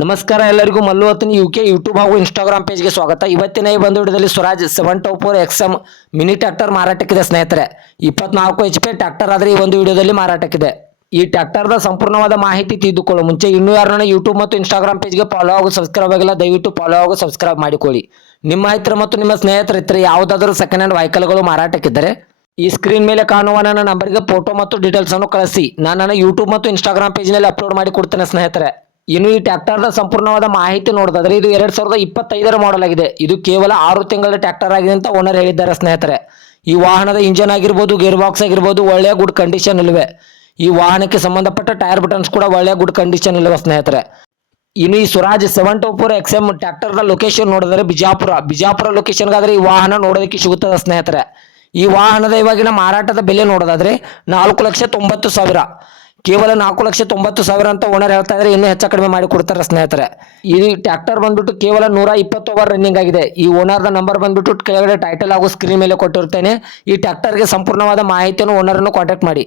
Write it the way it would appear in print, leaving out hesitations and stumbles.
ನಮಸ್ಕಾರ ಎಲ್ಲರಿಗೂ Mallu ಹತ್ತನಿ UK YouTube ಹಾಗೂ ಇನ್ಸ್ಟಾಗ್ರಾಮ್ ಪೇಜ್ಗೆ ಸ್ವಾಗತ. ಇವತ್ತಿನ ಈ ಒಂದು ವಿಡಿಯೋದಲ್ಲಿ ಸ್ವರಾಜ್ 724 XM ಮಿನಿ ಟ್ರ್ಯಾಕ್ಟರ್ ಮಾರಾಟಕ್ಕಿದೆ ಸ್ನೇಹಿತರೆ. 24 HP ಟ್ರ್ಯಾಕ್ಟರ್ ಆದರೆ ಈ ಒಂದು ವಿಡಿಯೋದಲ್ಲಿ ಮಾರಾಟಕ್ಕಿದೆ. ಈ ಟ್ರ್ಯಾಕ್ಟರ್ದ ಸಂಪೂರ್ಣವಾದ ಮಾಹಿತಿ ತಿಳಿದುಕೊಳ್ಳೋ ಮುಂಚೆ ಇನ್ನೂ ಯಾರನ್ನ ಯೂಟ್ಯೂಬ್ ಮತ್ತು ಇನ್ಸ್ಟಾಗ್ರಾಮ್ ಪೇಜ್ಗೆ ಫಾಲೋ ಹಾಗೂ ಸಬ್ಸ್ಕ್ರೈಬ್ ಆಗಿಲ್ಲ ದಯವಿಟ್ಟು ಫಾಲೋ ಹಾಗೂ ಸಬ್ಸ್ಕ್ರೈಬ್ ಮಾಡಿಕೊಳ್ಳಿ. ನಿಮ್ಮ ಹತ್ತಿರ ಮತ್ತು ನಿಮ್ಮ ಸ್ನೇಹಿತರ ಹತ್ತಿರ ಯಾವುದಾದರೂ ಸೆಕೆಂಡ್ ಹ್ಯಾಂಡ್ ವೆಹಿಕಲ್ಗಳು ಮಾರಾಟಕ್ಕಿದ್ದರೆ ಈ ಸ್ಕ್ರೀನ್ ಮೇಲೆ ಕಾಣುವ ನನ್ನ ನಂಬರ್ಗೆ ಫೋಟೋ ಮತ್ತು ಡೀಟೇಲ್ಸ್ ಅನ್ನು ಕಳಿಸಿ. ನಾನು ನನ್ನ ಯೂಟ್ಯೂಬ್ ಮತ್ತು ಇನ್ಸ್ಟಾಗ್ರಾಮ್ ಪೇಜ್ನಲ್ಲಿ ಅಪ್ಲೋಡ್ ಮಾಡಿ ಕೊಡ್ತೇನೆ ಸ್ನೇಹಿತರೆ. ಇನ್ನು ಈ ಟ್ರ್ಯಾಕ್ಟರ್ದ ಸಂಪೂರ್ಣವಾದ ಮಾಹಿತಿ ನೋಡೋದಾದ್ರೆ ಇದು 2025 ಮಾಡೆಲ್ ಆಗಿದೆ. ಇದು ಕೇವಲ 6 ತಿಂಗಳ ಟ್ರ್ಯಾಕ್ಟರ್ ಆಗಿದೆ ಅಂತ ಓನರ್ ಹೇಳಿದ್ದಾರೆ ಸ್ನೇಹಿತರೆ. ಈ ವಾಹನದ ಇಂಜನ್ ಆಗಿರ್ಬೋದು, ಗೇರ್ ಬಾಕ್ಸ್ ಆಗಿರ್ಬೋದು ಒಳ್ಳೆಯ ಗುಡ್ ಕಂಡೀಷನ್ ಇಲ್ಲಿವೆ. ಈ ವಾಹನಕ್ಕೆ ಸಂಬಂಧಪಟ್ಟ ಟೈರ್ ಬಟನ್ಸ್ ಕೂಡ ಒಳ್ಳೆಯ ಗುಡ್ ಕಂಡೀಷನ್ ಇಲ್ಲಿವೆ ಸ್ನೇಹಿತರೆ. ಇನ್ನು ಈ ಸ್ವರಾಜ್ 724 XM ಟ್ರ್ಯಾಕ್ಟರ್ದ ಲೊಕೇಶನ್ ನೋಡಿದರೆ ಬಿಜಾಪುರ ಲೊಕೇಶನ್ಗಾದ್ರೆ ಈ ವಾಹನ ನೋಡೋದಕ್ಕೆ ಸಿಗುತ್ತದೆ ಸ್ನೇಹಿತರೆ. ಈ ವಾಹನದ ಇವಾಗಿನ ಮಾರಾಟದ ಬೆಲೆ ನೋಡೋದಾದ್ರೆ 4,90,000 ಕೇವಲ 4,90,000 ಅಂತ ಓನರ್ ಹೇಳ್ತಾ ಇದ್ರೆ ಇನ್ನೂ ಹೆಚ್ಚು ಕಡಿಮೆ ಮಾಡಿ ಕೊಡ್ತಾರೆ ಸ್ನೇಹಿತರೆ. ಈ ಟ್ರ್ಯಾಕ್ಟರ್ ಬಂದ್ಬಿಟ್ಟು ಕೇವಲ 120 ಅವರ್ ರನ್ನಿಂಗ್ ಆಗಿದೆ. ಈ ಓನರ್ದ ನಂಬರ್ ಬಂದ್ಬಿಟ್ಟು ಕೆಳಗಡೆ ಟೈಟಲ್ ಹಾಗೂ ಸ್ಕ್ರೀನ್ ಮೇಲೆ ಕೊಟ್ಟಿರ್ತೇನೆ. ಈ ಟ್ರ್ಯಾಕ್ಟರ್ಗೆ ಸಂಪೂರ್ಣವಾದ ಮಾಹಿತಿಯನ್ನು ಓನರನ್ನು ಕಾಂಟ್ಯಾಕ್ಟ್ ಮಾಡಿ.